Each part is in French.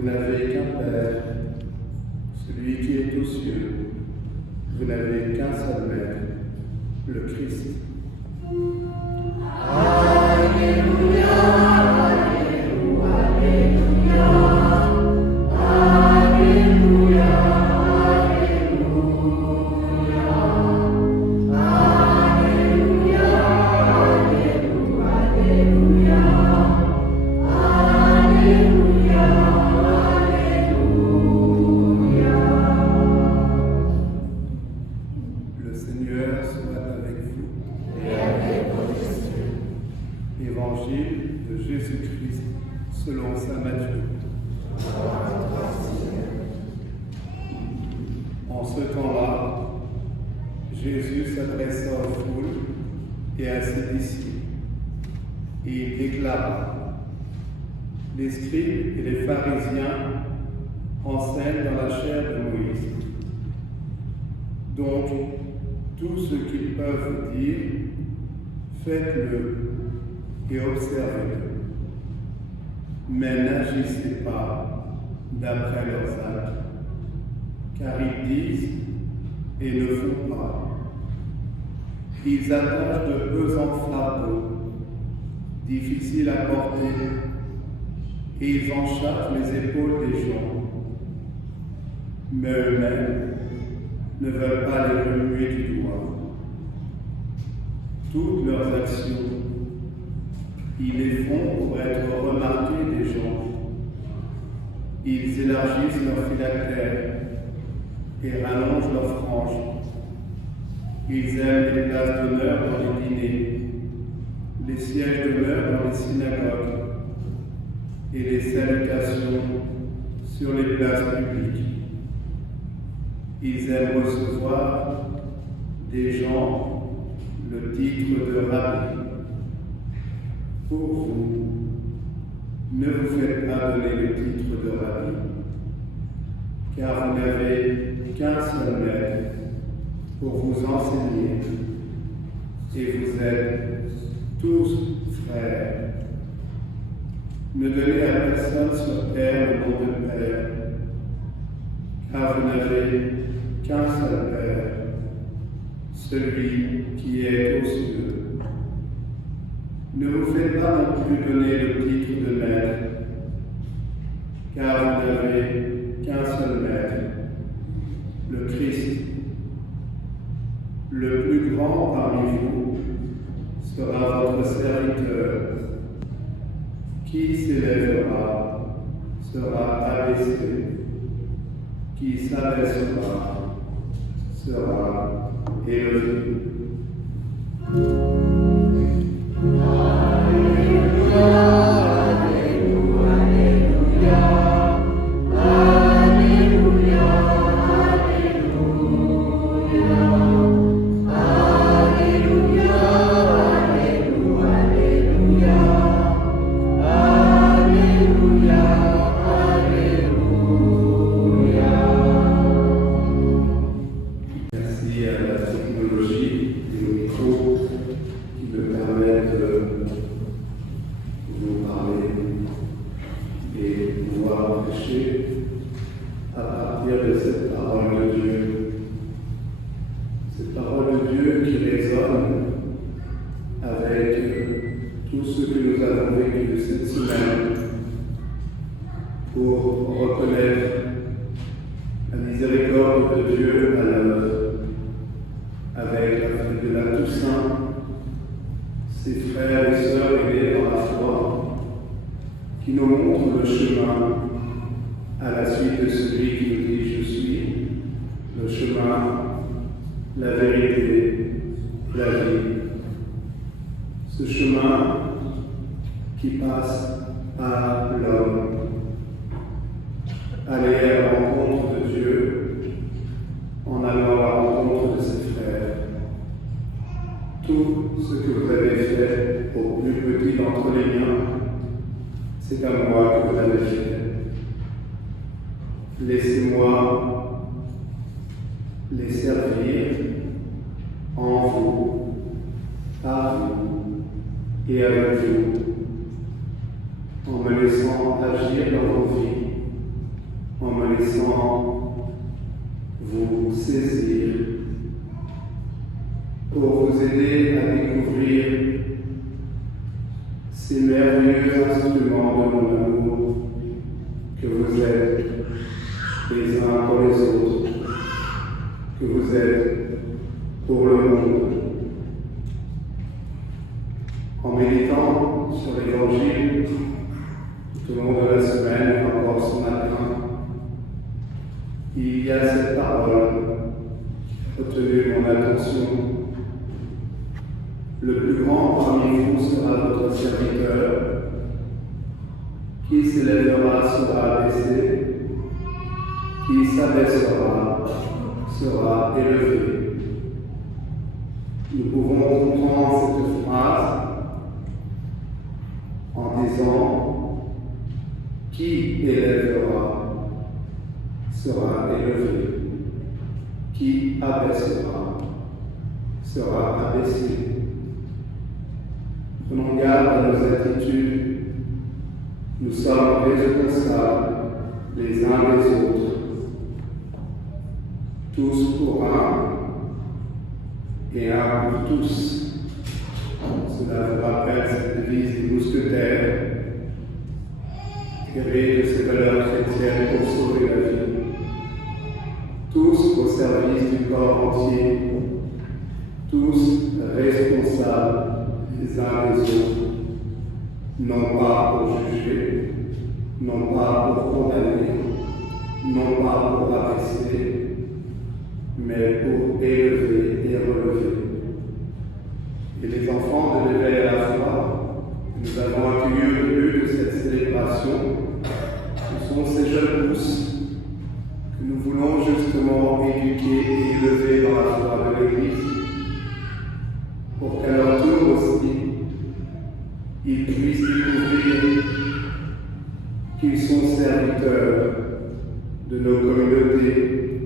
Vous n'avez qu'un Père, celui qui est aux cieux. Vous n'avez qu'un seul Maître, le Christ. Alléluia, Alléluia, Alléluia, Alléluia, Alléluia, Alléluia, Alléluia, Alléluia. Le Seigneur soit avec vous. Et avec votre esprit. Évangile de Jésus-Christ selon saint Matthieu. En ce temps-là, Jésus s'adressa aux foules et à ses disciples, et il déclara: les scribes et les pharisiens enseignent dans la chair de Moïse. Donc, tout ce qu'ils peuvent dire, faites-le et observez-le. Mais n'agissez pas d'après leurs actes, car ils disent et ne font pas. Ils attachent de pesants fardeaux, difficiles à porter, et ils en chargent les épaules des gens. Mais eux-mêmes ne veulent pas les remuer du doigt. Toutes leurs actions, ils les font pour être remarqués des gens. Ils élargissent leurs phylactères et rallongent leurs franges. Ils aiment les places d'honneur dans les dîners, les sièges d'honneur dans les synagogues et les salutations sur les places publiques. Ils aiment recevoir des gens le titre de rabbi. Pour vous, ne vous faites pas donner le titre de rabbi, car vous n'avez qu'un seul maître pour vous enseigner, et vous êtes tous frères. Ne donnez à personne sur terre le nom de Père, car vous n'avez qu'un seul Père, celui qui est aux cieux. Ne vous faites pas non plus donner le titre de Maître, car vous n'avez qu'un seul Maître, le Christ. Le plus grand parmi vous sera votre serviteur. Qui s'élèvera sera abaissé. Qui s'abaissera sera élevé. Merci à la technologie et au micro qui me permettent de vous parler et pouvoir prêcher à partir de cette parole de Dieu. Cette parole de Dieu qui résonne avec tout ce que nous avons vécu cette semaine pour reconnaître la miséricorde de Dieu à l'œuvre, avec la fête de la Toussaint, ses frères et sœurs aînés dans la foi, qui nous montrent le chemin à la suite de celui qui nous dit: je suis le chemin, la vérité, la vie. Ce chemin qui passe par l'homme. Aller à la rencontre de Dieu en allant à la rencontre de ses frères. Tout ce que vous avez fait au plus petit d'entre les miens, c'est à moi que vous l'avez fait. Laissez-moi les servir en vous, par vous et avec vous, en me laissant agir dans vos vies instruments de mon amour que vous êtes les uns pour les autres, que vous êtes pour le monde. En méditant sur l'Évangile tout au long de la semaine, encore ce matin, il y a cette parole qui a retenu mon attention. Le plus grand parmi vous sera votre serviteur, qui s'élèvera sera abaissé, qui s'abaissera sera élevé. Nous pouvons comprendre cette phrase en disant « Qui élèvera sera élevé, qui abaissera sera abaissé. » Prenons garde à nos attitudes. Nous sommes responsables les uns les autres, tous pour un et un pour tous. Cela vous rappelle cette devise des mousquetaires, tirée de ces valeurs chrétiennes pour sauver la vie. Tous au service du corps entier, tous responsables les uns les autres, non pas pour juger, non pas pour condamner, non pas pour abaisser, mais pour élever et relever. Et les enfants de l'éveil à la foi, nous avons accueilli au début de cette célébration, ce sont ces jeunes pousses que nous voulons justement éduquer et élever dans la foi de l'Église, pour qu'à leur tour aussi, ils puissent découvrir qu'ils sont serviteurs de nos communautés,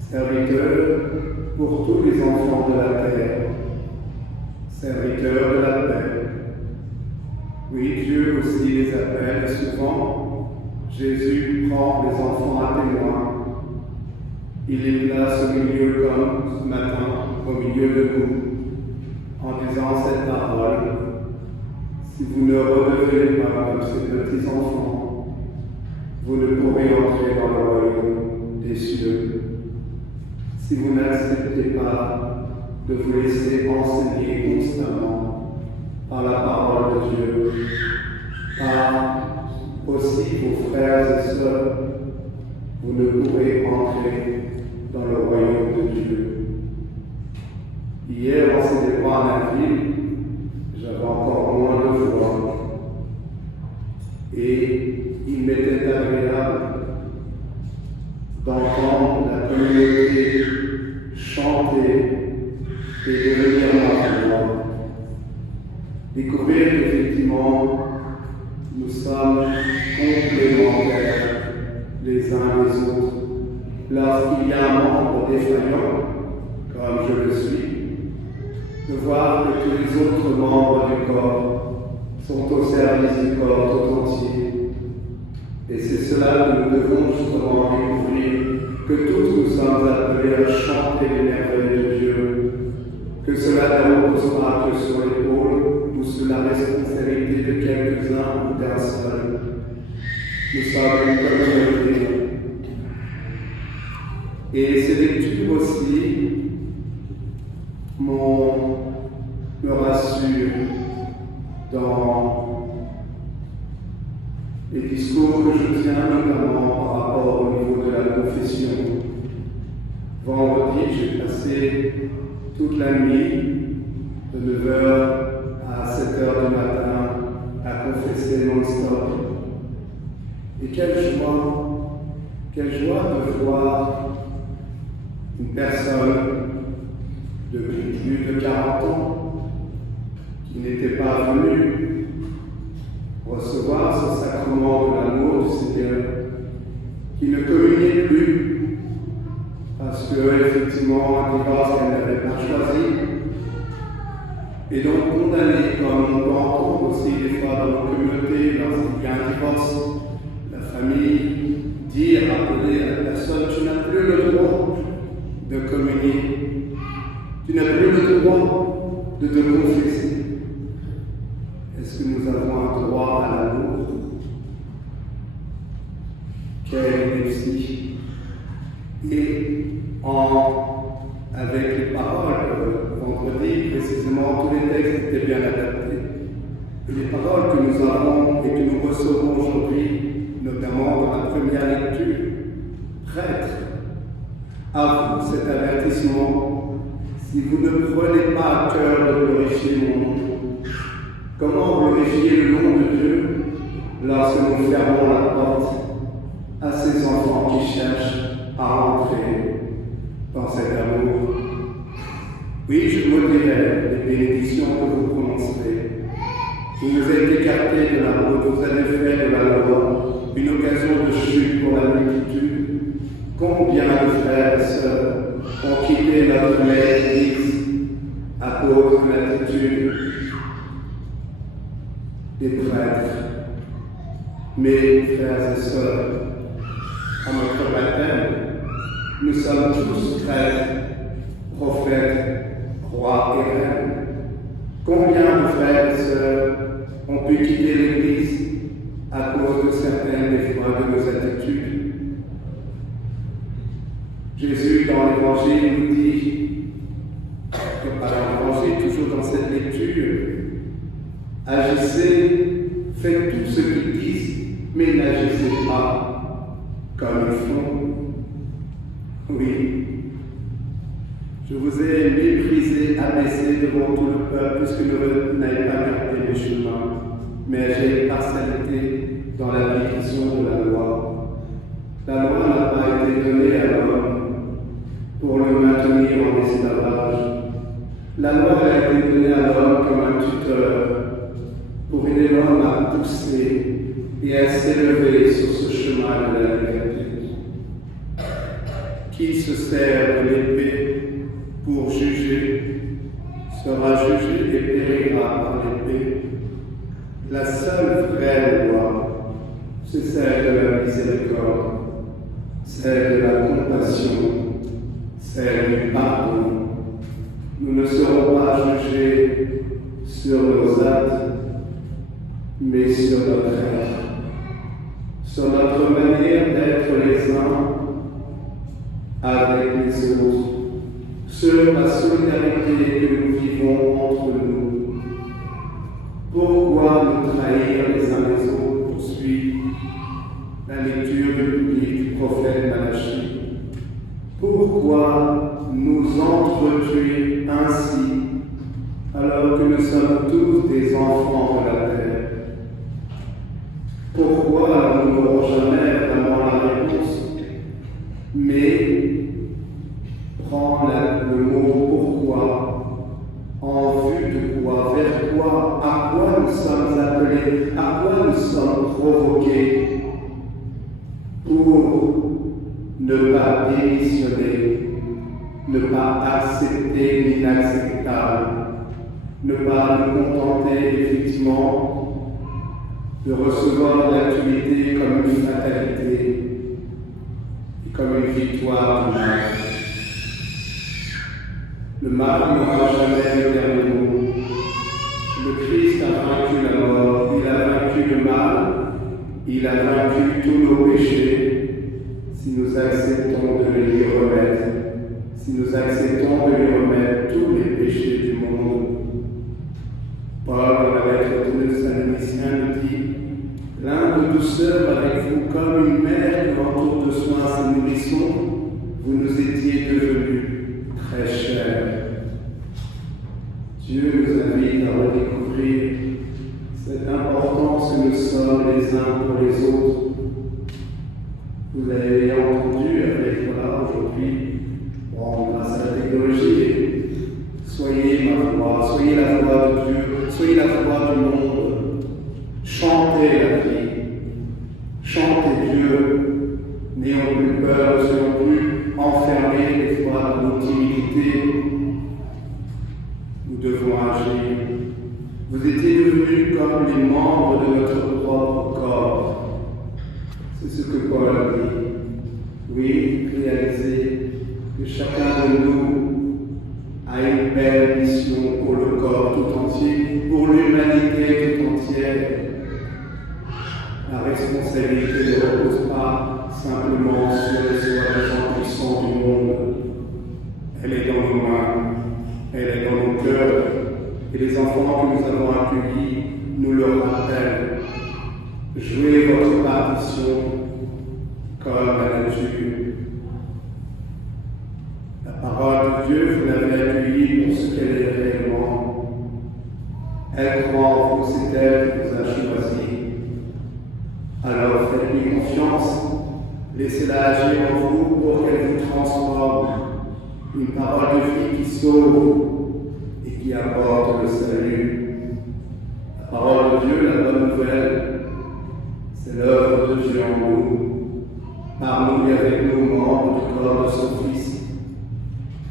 serviteurs pour tous les enfants de la terre, serviteurs de la paix. Oui, Dieu aussi les appelle, et souvent, Jésus prend les enfants à témoin. Il les place au milieu comme ce matin, au milieu de nous, en disant cette parole. Si vous ne redevenez pas comme ces petits enfants, vous ne pourrez entrer dans le royaume des cieux. Si vous n'acceptez pas de vous laisser enseigner constamment par la parole de Dieu, par aussi vos frères et sœurs, vous ne pourrez entrer dans le royaume de Dieu. Hier, en célébrant la ville, j'avais encore moins de voix. Et il m'était agréable d'entendre la communauté chanter et devenir ma voix. Découvrir qu'effectivement, nous sommes complémentaires les uns les autres. Lorsqu'il y a un membre défaillant, comme je le suis, de voir que tous les autres membres du corps sont au service du corps tout entier. Et c'est cela que nous devons justement découvrir, que tous nous sommes appelés à chanter les merveilles de Dieu, que cela ne repose pas que sur l'épaule ou sur la responsabilité de quelques-uns ou d'un seul. Nous sommes une communauté. Et ces lectures aussi me rassure dans les discours que je tiens, notamment par rapport au niveau de la confession. Vendredi, j'ai passé toute la nuit, de 9h à 7h du matin, à confesser non-stop. Et quelle joie de voir une personne depuis plus de 40 ans qui n'était pas venue recevoir ce sacrement de l'amour du Seigneur, qui ne communiait plus parce qu'effectivement, un divorce qu'elle n'avait pas choisi, et donc condamnée, comme on peut entendre aussi des fois dans nos communautés, lorsqu'il y a un divorce, la famille dit, rappeler à la personne, tu n'as plus le droit de communier, tu n'as plus le droit de te confesser. Et Est-ce que nous avons un droit à l'amour? Quelle réussite! Et avec les paroles, vendredi précisément, tous les textes étaient bien adaptés. Et les paroles que nous avons et que nous recevons aujourd'hui, notamment dans la première lecture, prêtre, à vous cet avertissement: si vous ne prenez pas à cœur de glorifier mon nom, comment glorifier le nom de Dieu lorsque nous fermons la porte à ces enfants qui cherchent à rentrer dans cet amour? Oui, je vous dirai les bénédictions que vous prononcerez. Vous nous êtes écartés de la route, vous avez fait de la loi une occasion de chute pour la multitude. Combien de frères et sœurs ont quitté notre Église à cause de l'attitude des prêtres? Mes frères et sœurs, à notre baptême, nous sommes tous prêtres, prophètes, rois et reines. Combien de frères et sœurs ont pu quitter l'Église à cause de certaines des fois de nos attitudes? Jésus, dans l'Évangile, nous dit, par l'Évangile, toujours dans cette lecture, agissez, faites tout ce qu'ils disent, mais n'agissez pas comme ils font. Oui, je vous ai méprisé, abaissé devant tout le peuple, puisque vous n'avez pas gardé mes chemins, mais j'ai partialité dans l'application de la loi. La loi n'a pas été donnée à l'homme pour le maintenir en esclavage. La loi a été donnée à l'homme comme un tuteur pour aider l'homme à pousser et à s'élever sur ce chemin de la liberté. Qui se sert de l'épée pour juger sera jugé et périra par l'épée. La seule vraie loi, c'est celle de la miséricorde, celle de la compassion, celle du pardon. Nous ne serons pas jugés sur nos actes, mais sur notre être, sur notre manière d'être les uns avec les autres, sur la solidarité que nous vivons entre nous. Pourquoi nous trahir les uns les autres? Poursuit la lecture du livre du prophète Malachie. Pourquoi nous entretuer ainsi alors que nous sommes tous des enfants de la terre? Pourquoi nous n'aurons jamais vraiment la réponse? Mais prends le mot pourquoi, en vue de quoi, vers quoi, à quoi nous sommes appelés, à quoi nous sommes provoqués, pour ne pas démissionner, ne pas accepter l'inacceptable, ne pas nous contenter effectivement de recevoir l'actualité comme une fatalité et comme une victoire du mal. Le mal n'aura jamais le dernier mot. Le Christ a vaincu la mort, il a vaincu le mal, il a vaincu tous nos péchés, si nous acceptons de lui remettre, si nous acceptons de lui remettre tous les péchés du monde. Paul, dans la lettre de Saint-Lucien, nous dit: l'un de douceur avec vous, comme une mère qui entoure de soins ses nourrissons, vous nous étiez devenus très chers. Dieu nous invite à redécouvrir cette importance que nous sommes les uns pour les autres. Vous l'avez entendu avec aujourd'hui, grâce à la technologie, soyez ma voix, soyez la voix de Dieu, soyez la voix du monde. Chantez la vie, chantez Dieu, n'ayons plus peur, ne soyons plus enfermés des fois dans nos timidités. Nous devons agir. Vous étiez devenus comme les membres de notre propre corps. C'est ce que Paul a dit. Oui, réalisez que chacun de nous a une belle mission pour le corps tout entier, pour l'humanité tout entière. responsabilité ne repose pas simplement sur les gens puissants du monde. Elle est dans nos mains, elle est dans nos cœurs, et les enfants que nous avons accueillis nous le rappellent. Jouez votre partition comme la nature. La parole de Dieu, vous l'avez accueillie pour ce qu'elle est réellement. Elle croit en vous, c'est elle qui vous a choisi. Alors faites-lui confiance, laissez-la agir en vous pour qu'elle vous transforme. Une parole de vie qui sauve et qui apporte le salut. La parole de Dieu, la bonne nouvelle, c'est l'œuvre de Dieu en nous, par nous et avec nous, membres du corps de son Fils,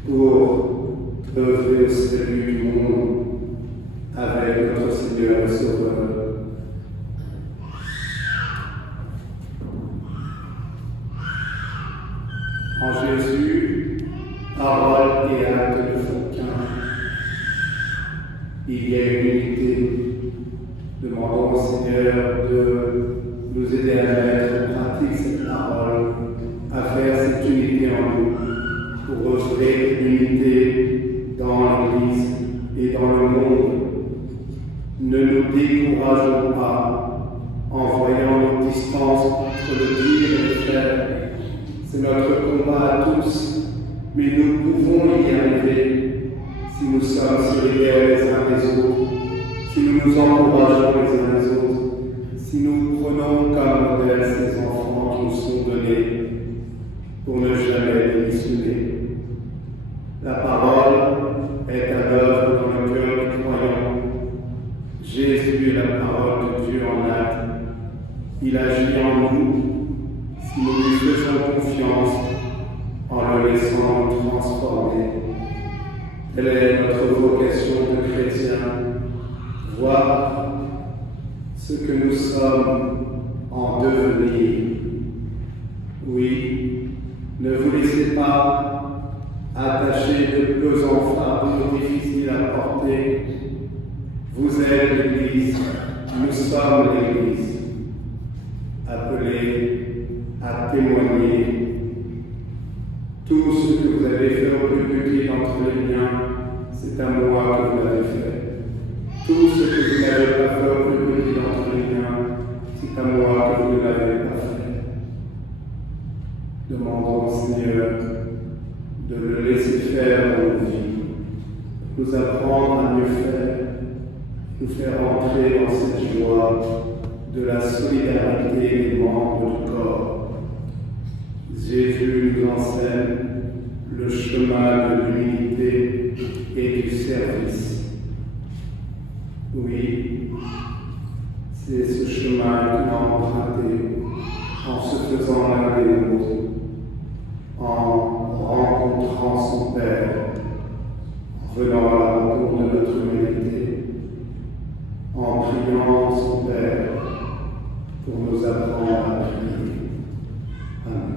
pour œuvrer au salut du monde avec notre Seigneur et Sauveur. En Jésus, parole et acte ne font qu'un. Il y a une unité. Demandons au Seigneur de nous aider à mettre en pratique cette parole, à faire cette unité en nous, pour offrir l'unité dans l'Église et dans le monde. Ne nous décourageons pas en voyant nos distances entre le dire et le faire. C'est notre combat à tous, mais nous pouvons y arriver si nous sommes solidaires les uns des autres, si nous nous encourageons les uns les autres, si nous prenons comme modèle ces enfants qui nous sont donnés pour ne jamais démissionner. La parole est à l'œuvre dans le cœur du croyant. Jésus est la parole de Dieu en acte. Il agit en nous si nous lui faisons confiance en le laissant nous transformer. Telle est notre vocation de chrétien, voir ce que nous sommes en devenir. Oui, ne vous laissez pas attacher de pesants fardeaux difficiles à porter. Vous êtes l'Église, nous sommes l'Église, appelés à témoigner. Tout ce que vous avez fait au plus petit d'entre les miens, c'est à moi que vous l'avez fait. Tout ce que vous n'avez pas fait au plus petit d'entre les miens, c'est à moi que vous ne l'avez pas fait. Demandons au Seigneur de le laisser faire dans nos vies, nous apprendre à mieux faire, nous faire entrer dans cette joie de la solidarité des membres du corps. Jésus nous enseigne le chemin de l'unité et du service. Oui, c'est ce chemin qu'il a emprunté en se faisant l'un des nôtres, en rencontrant son Père, en venant à la rencontre de notre humanité, en priant son Père pour nous apprendre à prier. Amen.